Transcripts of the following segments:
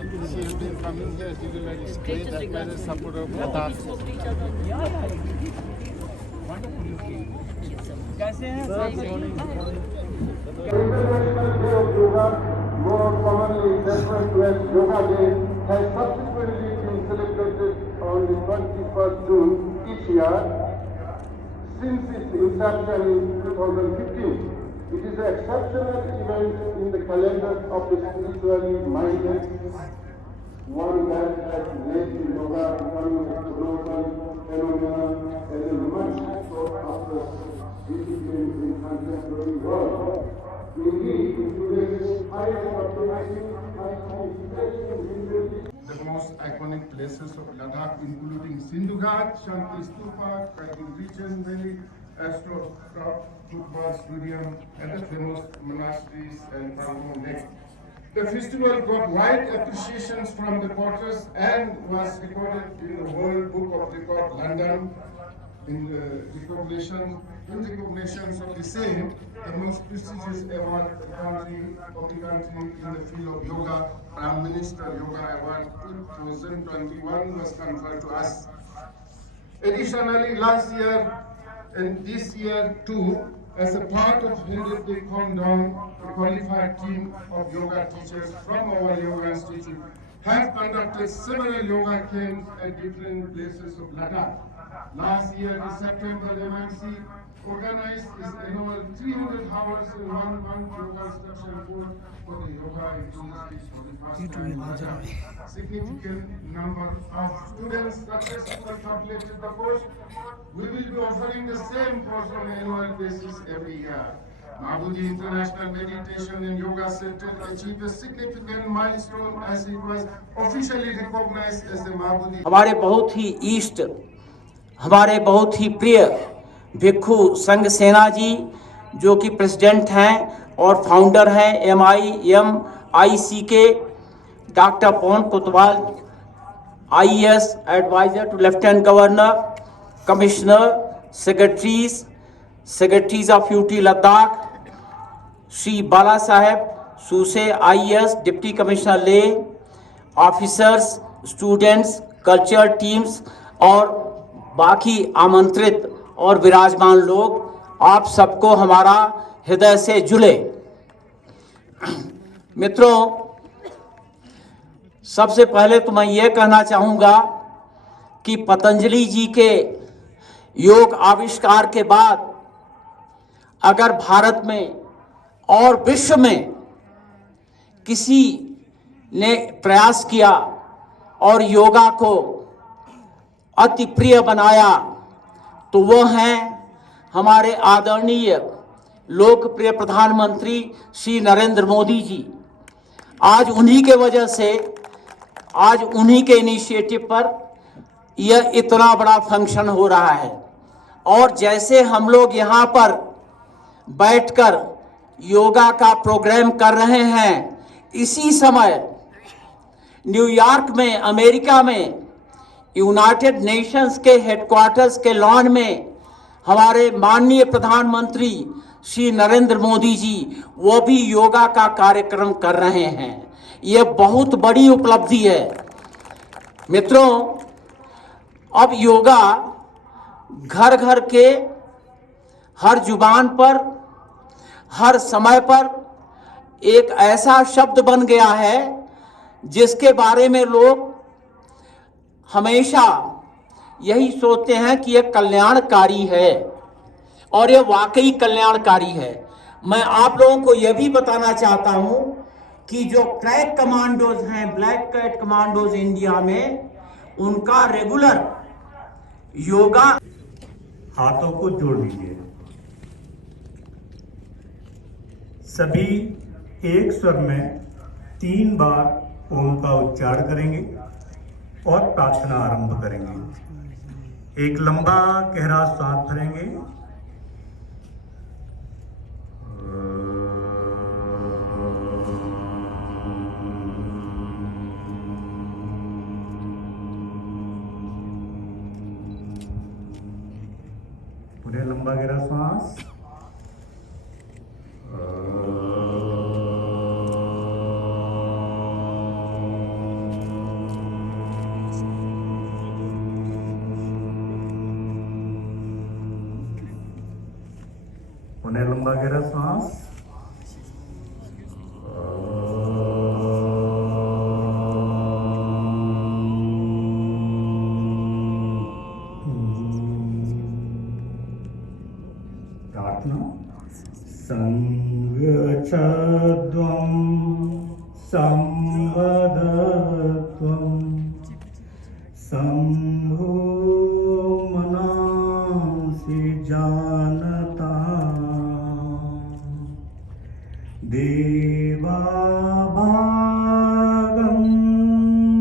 She has been coming here regularly. It's great that there is support of Ladakh. International Day of Yoga, more commonly referred to as Yoga Day, has subsequently been celebrated on the 21st June each year since its inception in 2015. It is an exceptional event in the calendar of the spiritually minded, one that has made the yoga becoming a global phenomenon and a much sought after discipline in contemporary world. Indeed, in today's highly optimistic, The most iconic places of Ladakh, including Sindhu Ghat, Shanti Stupa, Kargil region, Valley, Astro Football Stadium, and the famous monasteries and Palmo Lake. The festival got wide appreciations from the porters and was recorded in the World Book of Record, London, in the recognitions of the same, the most prestigious award of the country in the field of yoga, Prime Minister Yoga Award 2021 was conferred to us. Additionally, last year and this year too, as a part of 100-day countdown, a qualified team of yoga teachers from our yoga institute have conducted several yoga camps at different places of Ladakh. Last year, in September, the MMC organized its annual 300 hours in 1 month yoga instruction course for the yoga enthusiasts for the first time in Ladakh. Significant number of students successfully completed the course. We will be offering the same course on an annual basis every year. Mahabodhi International Meditation and Yoga Center achieved a significant milestone as it was officially recognized as the Mahabodhi. हमारे बहुत ही इष्ट, हमारे बहुत ही प्रिय भिक्षु संघ सेना जी, जो कि प्रेसिडेंट हैं और फाउंडर हैं MIMIC के, doctor Pawan Kotwal IAS advisor to lieutenant governor, commissioner, secretaries of UT Ladakh, Shri Bala Saheb Suse IAS deputy commissioner Leh, officers, students, cultural teams और बाकी आमंत्रित और विराजमान लोग, आप सबको हमारा हृदय से जुले मित्रों, सबसे पहले तो मैं ये कहना चाहूँगा कि पतंजलि जी के योग आविष्कार के बाद अगर भारत में और विश्व में किसी ने प्रयास किया और योगा को अति प्रिय बनाया तो वो हैं हमारे आदरणीय लोकप्रिय प्रधानमंत्री श्री नरेंद्र मोदी जी। आज उन्हीं के वजह से, आज उन्हीं के इनिशिएटिव पर यह इतना बड़ा फंक्शन हो रहा है। और जैसे हम लोग यहाँ पर बैठकर योगा का प्रोग्राम कर रहे हैं, इसी समय न्यूयॉर्क में, अमेरिका में, यूनाइटेड नेशंस के हेडक्वार्टर्स के लॉन में हमारे माननीय प्रधानमंत्री श्री नरेंद्र मोदी जी वो भी योगा का कार्यक्रम कर रहे हैं। ये बहुत बड़ी उपलब्धि है मित्रों। अब योगा घर घर के, हर जुबान पर, हर समय पर एक ऐसा शब्द बन गया है जिसके बारे में लोग हमेशा यही सोचते हैं कि यह कल्याणकारी है, और यह वाकई कल्याणकारी है। मैं आप लोगों को यह भी बताना चाहता हूं कि जो क्रैक कमांडोज हैं, ब्लैक कैट कमांडोज इंडिया में, उनका रेगुलर योगा। हाथों को जोड़ लीजिए, सभी एक स्वर में 3 बार ओम का उच्चारण करेंगे और प्रार्थना आरंभ करेंगे। एक लंबा गहरा सांस भरेंगे, पुनः लंबा गहरा सांस, पुनः लंबा गहरा सांस। प्रार्थना। संगच्छध्वं संवदध्वं शम्भो मनांसि जानता देवाभागं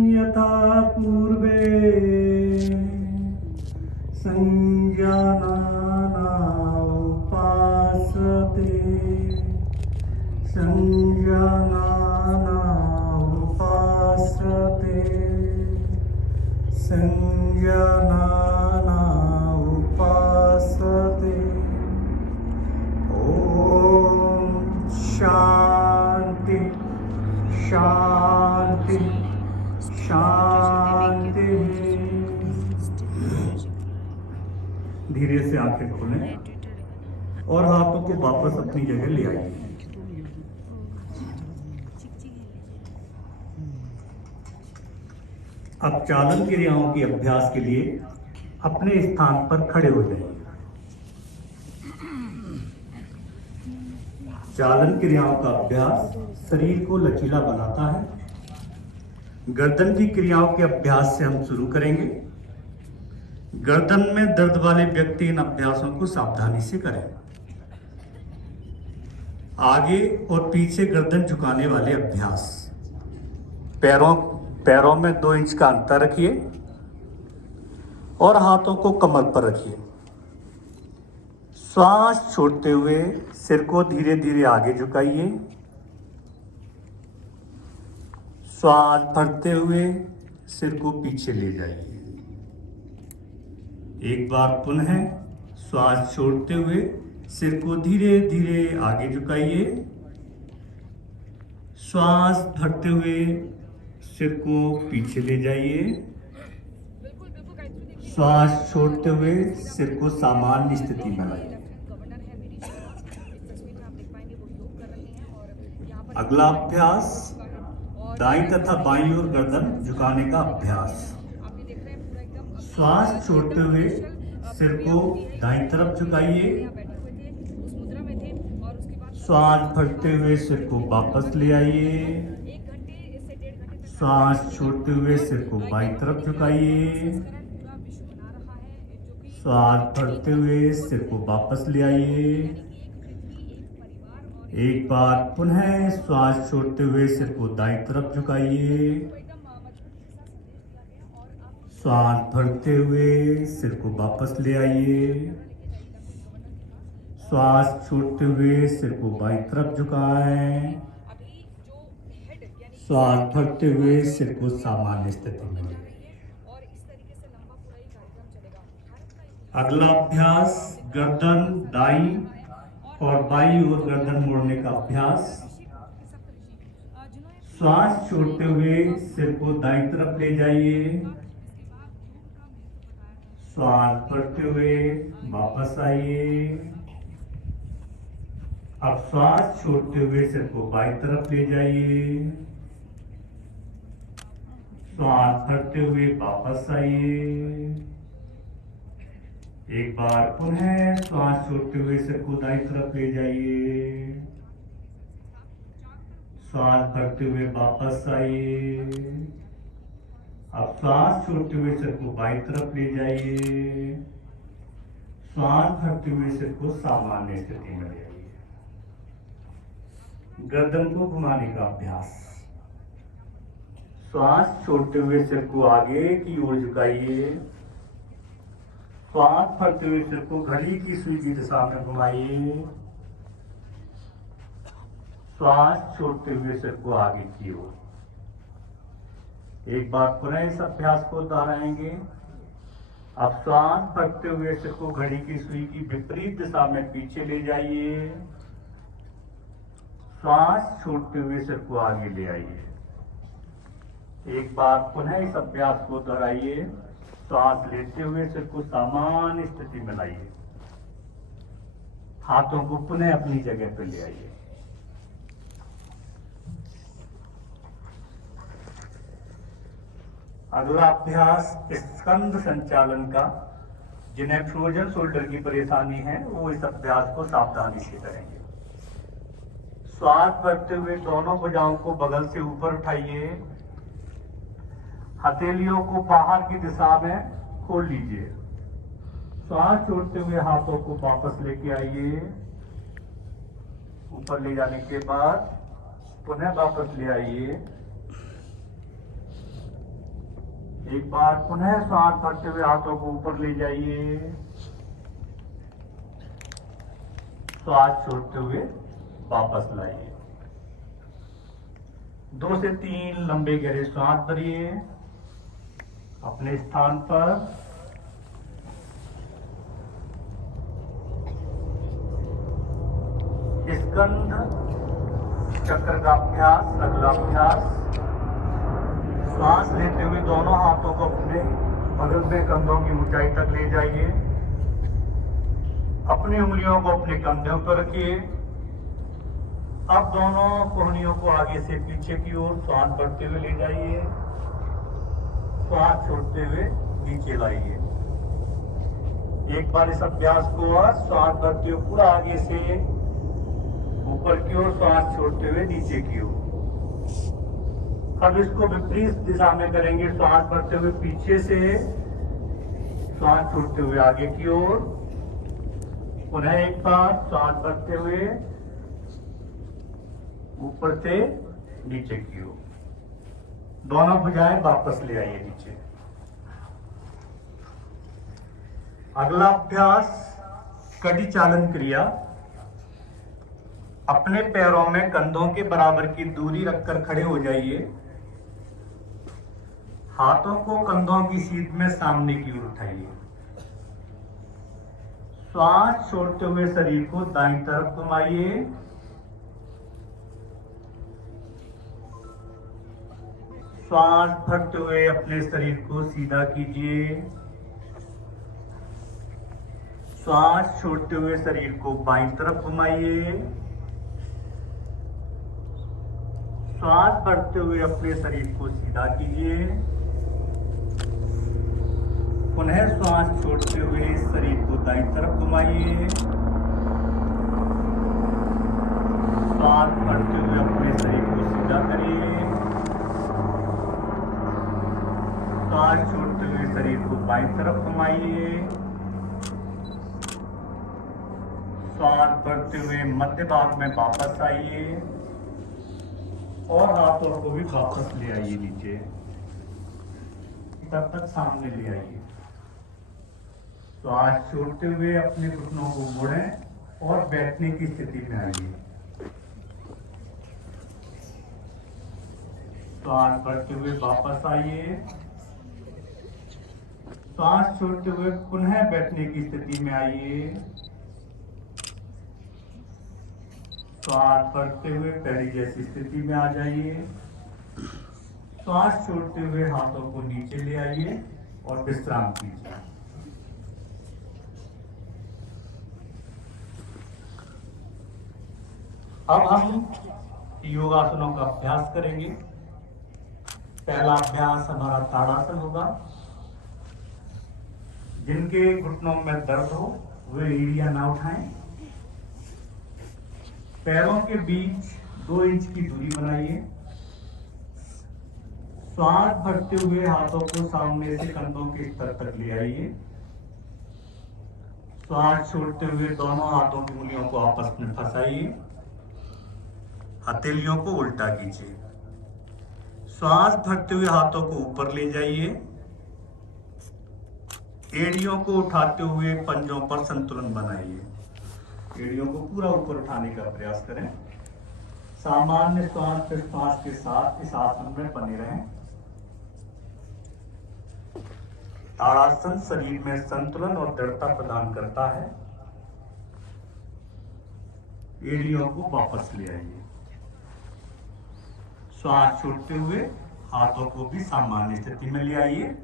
यथा पूर्वे संजानाना उपासते संजानाना उपासते संजानाना उपासते। ओम शांति शांति शांति। धीरे से आंखें खोलें और हाथों को वापस अपनी जगह ले आइए। अब चालन क्रियाओं के अभ्यास के लिए अपने स्थान पर खड़े हो जाइए। चालन क्रियाओं का अभ्यास शरीर को लचीला बनाता है। गर्दन की क्रियाओं के अभ्यास से हम शुरू करेंगे। गर्दन में दर्द वाले व्यक्ति इन अभ्यासों को सावधानी से करें। आगे और पीछे गर्दन झुकाने वाले अभ्यास। पैरों में 2 इंच का अंतर रखिए और हाथों को कमर पर रखिए। श्वास छोड़ते हुए सिर को धीरे धीरे आगे झुकाइए। श्वास भरते हुए सिर को पीछे ले जाइए। एक बार पुनः श्वास छोड़ते हुए सिर को धीरे धीरे आगे झुकाइए। श्वास भरते हुए सिर को पीछे ले जाइए। श्वास छोड़ते हुए सिर को सामान्य स्थिति में लाइए। अगला अभ्यास दाईं तथा बाईं ओर गर्दन झुकाने का अभ्यास। श्वास छोड़ते हुए सिर को दाईं तरफ झुकाइए। श्वास भरते हुए सिर को वापस ले आइए। श्वास छोड़ते हुए सिर को बाईं तरफ झुकाइए। श्वास भरते हुए सिर को वापस ले आइए। एक बार पुनः श्वास छोड़ते हुए सिर को दाईं तरफ झुकाइए। श्वास भरते हुए सिर को वापस ले आइए। श्वास छोड़ते हुए सिर को बाईं तरफ झुकाएं। श्वास भरते हुए सिर को सामान्य स्थिति में लें। अगला अभ्यास गर्दन दाईं और बाईं ओर गर्दन मोड़ने का अभ्यास। श्वास छोड़ते हुए सिर को दाईं तरफ ले जाइए। श्वास भरते हुए वापस आइए। अब श्वास छोड़ते हुए सिर को बाईं तरफ ले जाइए। श्वास भरते हुए वापस आइए। एक बार पुनः श्वास छोड़ते हुए सिर को दाईं तरफ ले जाइए। श्वास भरते हुए वापस आइए। अब श्वास छोड़ते हुए सिर को बाईं तरफ ले जाइए। श्वास भरते हुए सिर को सामान्य स्थिति में ले आइए। गर्दन को घुमाने का अभ्यास। श्वास छोड़ते हुए सिर को आगे की ओर झुकाइए। श्वास भरते हुए सिर को घड़ी की सुई की दिशा में घुमाइए। श्वास छोड़ते हुए सिर को आगे की ओर। एक बार पुनः इस अभ्यास को दोहराएंगे। अब श्वास भरते हुए सिर को घड़ी की सुई की विपरीत दिशा में पीछे ले जाइए। श्वास छोड़ते हुए सिर को आगे ले आइए। एक बार पुनः इस अभ्यास को दोहराइए। श्वास लेते हुए सिर को सामान्य स्थिति में लाइए। हाथों को पुनः अपनी जगह पर ले आइए। अगला अभ्यास स्कंद संचालन का। जिन्हें फ्रोजन शोल्डर की परेशानी है वो इस अभ्यास को सावधानी से करेंगे। श्वास भरते हुए दोनों भुजाओं को बगल से ऊपर उठाइए। हथेलियों को बाहर की दिशा में खोल लीजिए। श्वास छोड़ते हुए हाथों को वापस लेके आइए। ऊपर ले जाने के बाद पुनः वापस ले आइए। एक बार पुनः श्वास भरते हुए हाथों को ऊपर ले जाइए। श्वास छोड़ते हुए वापस लाइए। 2 से 3 लंबे गहरे श्वास भरिए अपने स्थान पर। स्कंद चक्र का अभ्यास। अगला अभ्यास, श्वास लेते हुए दोनों हाथों को अपने बगल में कंधों की ऊंचाई तक ले जाइए। अपनी उंगलियों को अपने कंधों पर रखिए। अब दोनों कोहनियों को आगे से पीछे की ओर श्वास भरते हुए ले जाइए। श्वास छोड़ते हुए नीचे लाइए। एक बार इस अभ्यास को श्वास भरते हुए पूरा आगे से ऊपर की ओर, श्वास छोड़ते हुए नीचे की ओर। अब इसको विपरीत दिशा में करेंगे। श्वास भरते हुए पीछे से, श्वास छोड़ते हुए आगे की ओर। पुनः एक बार श्वास भरते हुए ऊपर से नीचे की ओर। दोनों भुजाएं वापस ले आइए नीचे। अगला अभ्यास कड़ी चालन क्रिया। अपने पैरों में कंधों के बराबर की दूरी रखकर खड़े हो जाइए। हाथों को कंधों की सीध में सामने की ओर उठाइए। श्वास छोड़ते हुए शरीर को दाईं तरफ घुमाइए। श्वास भरते हुए अपने शरीर को सीधा कीजिए। श्वास छोड़ते हुए शरीर को बाईं तरफ घुमाइए। श्वास भरते हुए अपने शरीर को सीधा कीजिए। पुनः श्वास छोड़ते हुए शरीर को दाईं तरफ घुमाइए। श्वास भरते हुए अपने शरीर को सीधा करिए। श्वास छोड़ते हुए शरीर को बाईं तरफ घुमाइए। श्वास भरते हुए मध्य भाग में वापस आइए और हाथों को भी वापस ले आइए नीचे। तब तक सामने ले आइए। श्वास छोड़ते हुए अपने घुटनों को मोड़ें और बैठने की स्थिति में आइए। श्वास भरते हुए वापस आइए। श्वास छोड़ते हुए पुनः बैठने की स्थिति में आइए। श्वास भरते हुए पहले जैसी स्थिति में आ जाइए। श्वास छोड़ते हुए हाथों को नीचे ले आइए और विश्राम कीजिए। अब हम योगासनों का अभ्यास करेंगे। पहला अभ्यास हमारा ताड़ासन होगा। जिनके घुटनों में दर्द हो वे एड़ियां ना उठाएं। पैरों के बीच 2 इंच की दूरी बनाइए। श्वास भरते हुए हाथों को सामने से कंधों के स्तर तक ले आइए। श्वास छोड़ते हुए दोनों हाथों की उंगलियों को आपस में फंसाइए। हथेलियों को उल्टा कीजिए। श्वास भरते हुए हाथों को ऊपर ले जाइए। एड़ियों को उठाते हुए पंजों पर संतुलन बनाइए। एड़ियों को पूरा ऊपर उठाने का प्रयास करें। सामान्य श्वास प्रश्वास के साथ इस आसन में बने रहें। ताड़ासन शरीर में संतुलन और दृढ़ता प्रदान करता है। एड़ियों को वापस ले आइए। श्वास छोड़ते हुए हाथों को भी सामान्य स्थिति में ले आइए।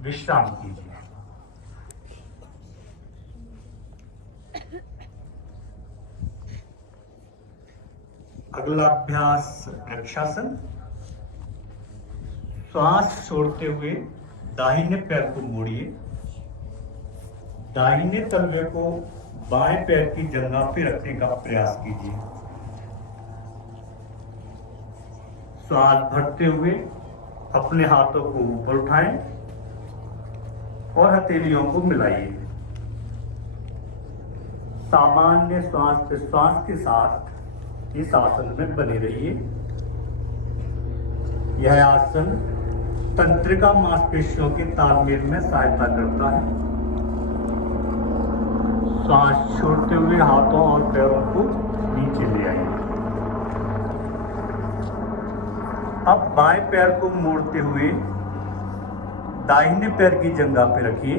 विश्राम कीजिए। अगला अभ्यास वृक्षासन। श्वास छोड़ते हुए दाहिने पैर को मोड़िए, दाहिने तलवे को बाएं पैर की जगह पे रखने का प्रयास कीजिए। श्वास भरते हुए अपने हाथों को ऊपर उठाएं और हथेलियों को मिलाइए। सामान्य श्वास प्रश्वास के साथ इस आसन में बने रहिए। यह आसन तंत्रिका मांसपेशियों के तालमेल में सहायता करता है। श्वास छोड़ते हुए हाथों और पैरों को नीचे ले आइए। अब बाएं पैर को मोड़ते हुए दाहिने पैर की जंघा पे रखिए।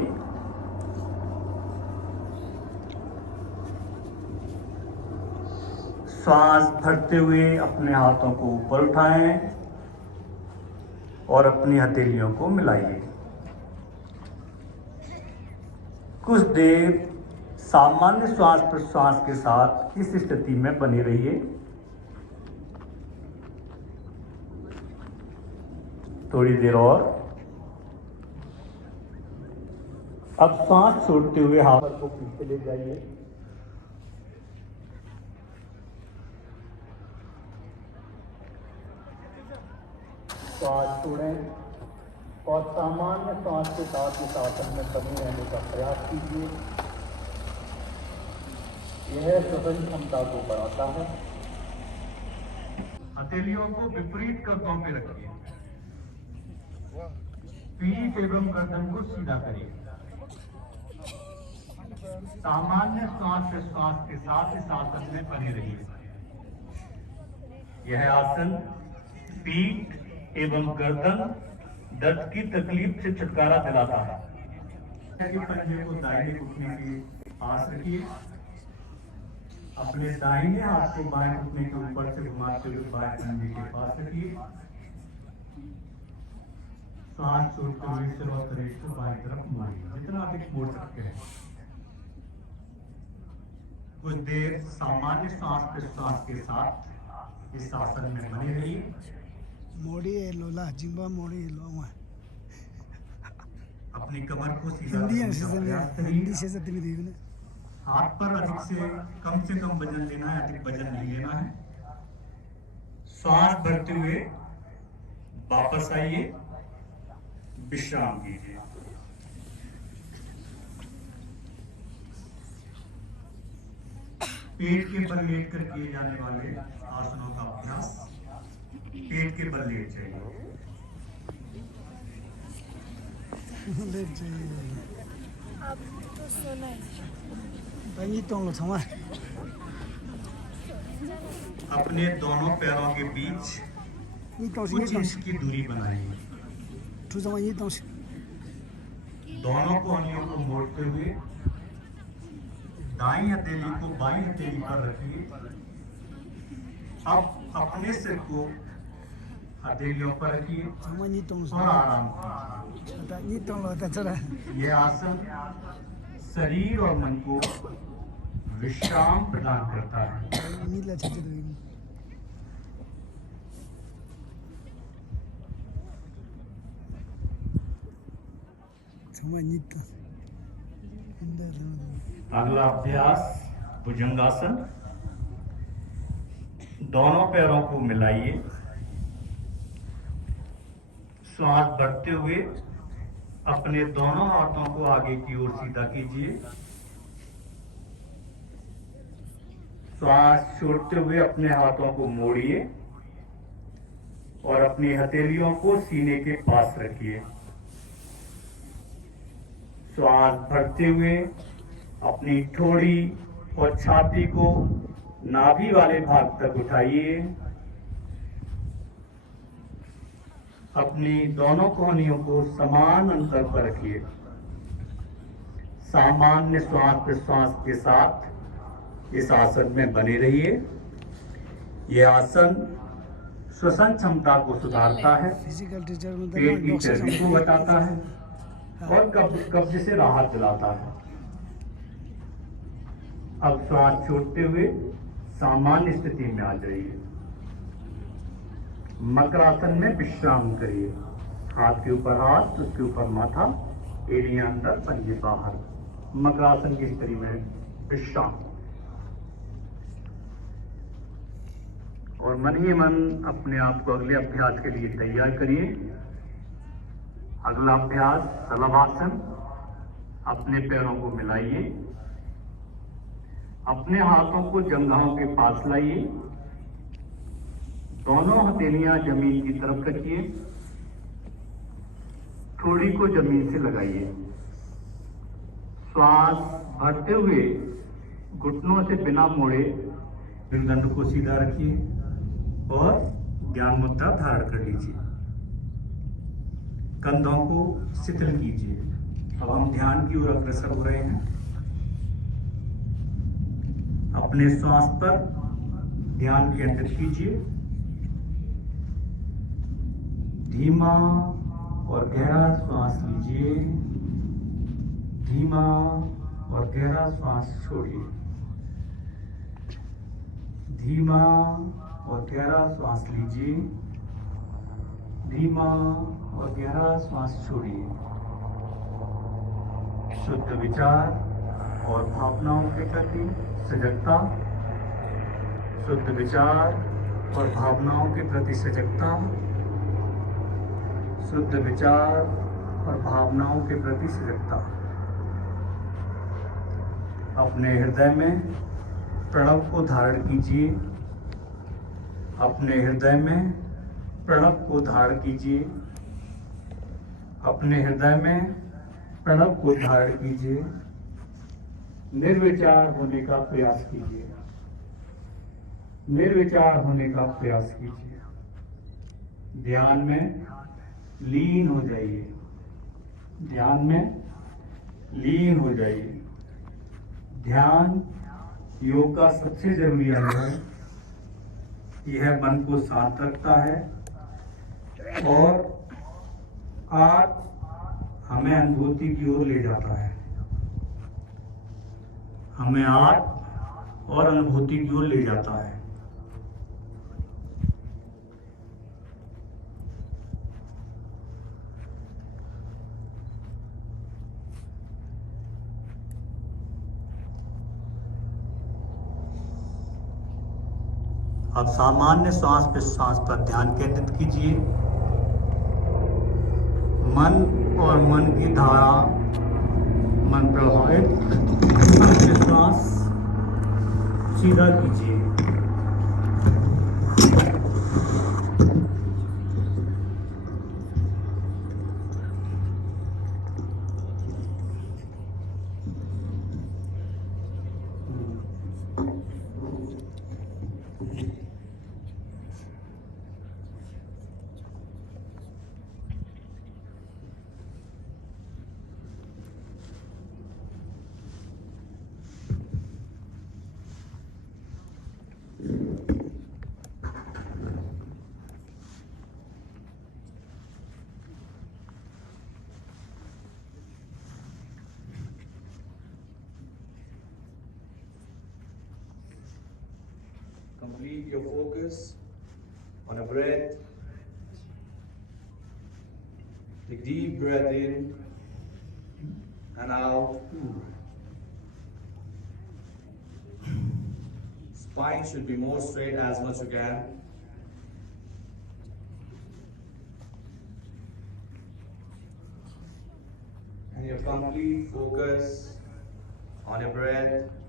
श्वास भरते हुए अपने हाथों को ऊपर उठाएं और अपनी हथेलियों को मिलाइए। कुछ देर सामान्य श्वास प्रश्वास के साथ इस स्थिति में बने रहिए। थोड़ी देर और। अब सांस छोड़ते हुए हाथ को पीछे ले जाइए। श्वास छोड़ें और सामान्य श्वास के साथ इस आसन में बने रहने का प्रयास कीजिए। यह श्वसन क्षमता को बढ़ाता है। हथेलियों को विपरीत कर्तों पे रखिए। पीठ एवं गर्दन को सीधा करिए। सामान्य श्वास प्रश्वास के साथ इस आसन में बने रहिए। यह आसन पीठ एवं गर्दन दर्द की तकलीफ से छुटकारा दिलाता है। पंजे को दाहिने घुटने के पास रखिए। अपने दाहिने हाथ को बाएं घुटने के ऊपर से घुमाते हुए बाएं पंजे के पास रखिए। सांस छोड़ते हुए सिर और शरीर को बाएं तरफ मोड़िए, जितना अधिक मोड़ सकते हैं। कुछ देर सामान्य श्वास प्रश्वास के साथ इस आसन में बने रहिए। मोड़िए लोला जिम्बा मोड़िए लो अपनी कमर को सीधा हिंदी से देखने हाथ पर अधिक से कम वजन लेना है, अधिक वजन नहीं लेना है। श्वास भरते हुए वापस आइए, विश्राम कीजिए। पेट के बल लेट कर किए जाने वाले आसनों का अभ्यास। पेट के बल लेट जाइए। अब तो सोना है भाई तो लो समा। अपने दोनों पैरों के बीच कुछ इंच की दूरी बनाइए। दोनों कोहनियों को मोड़ते हुए दाईं हथेली को बाईं हथेली पर रखिए। अब अपने सिर को हथेलियों पर रखिए और आराम कीजिए। यह आसन शरीर और मन को विश्राम प्रदान करता है। अगला अभ्यास भुजंगासन। दोनों पैरों को मिलाइए। श्वास भरते हुए अपने दोनों हाथों को आगे की ओर सीधा कीजिए। श्वास छोड़ते हुए अपने हाथों को मोड़िए और अपनी हथेलियों को सीने के पास रखिए। श्वास भरते हुए अपनी ठोड़ी और छाती को नाभि वाले भाग तक उठाइए। अपनी दोनों कोहनियों को समान अंतर पर रखिए। सामान्य श्वास प्रश्वास के साथ इस आसन में बने रहिए। यह आसन श्वसन क्षमता को सुधारता है, पेट की चर्बी को घटाता है और कब्ज से राहत दिलाता है। अब श्वास छोड़ते हुए सामान्य स्थिति में आ जाइए। मकरासन में विश्राम करिए। हाथ के ऊपर हाथ, उसके ऊपर माथा, एड़ियां अंदर, पंजे बाहर। मकरासन की स्थिति में विश्राम। और मन ही मन अपने आप को अगले अभ्यास के लिए तैयार करिए। अगला अभ्यास शलभासन। अपने पैरों को मिलाइए, अपने हाथों को जंघाओं के पास लाइए, दोनों हथेलियां जमीन की तरफ रखिए, ठोड़ी को जमीन से लगाइए। श्वास भरते हुए घुटनों से बिना मोड़े मेरुदंड को सीधा रखिए और ज्ञान मुद्रा धारण कर लीजिए। कंधों को शिथिल कीजिए। अब हम ध्यान की ओर अग्रसर हो रहे हैं। अपने श्वास पर ध्यान केंद्रित कीजिए। धीमा और गहरा श्वास लीजिए, धीमा और गहरा श्वास छोड़िए, धीमा और गहरा श्वास लीजिए, धीमा और गहरा श्वास छोड़िए। शुद्ध विचार और भावनाओं के प्रति सजगता, शुद्ध विचार और भावनाओं के प्रति सजगता, शुद्ध विचार और भावनाओं के प्रति सजगता। अपने हृदय में प्रणव को धारण कीजिए, अपने हृदय में प्रणव को धारण कीजिए, अपने हृदय में प्रणव को धारण कीजिए। निर्विचार होने का प्रयास कीजिए, निर्विचार होने का प्रयास कीजिए। ध्यान में लीन हो जाइए, ध्यान में लीन हो जाइए। ध्यान योग का सबसे जरूरी अंग है। यह मन को शांत रखता है और आज हमें अनुभूति की ओर ले जाता है, हमें आज और अनुभूति की ओर ले जाता है। अब सामान्य श्वास प्रश्वास पर ध्यान केंद्रित कीजिए। मन और मन की धारा, मन प्रभावित श्वास सीधा कीजिए। Complete your focus on a breath. Take deep breath in and out. Spine should be more straight as much as you can. And your complete focus on your breath.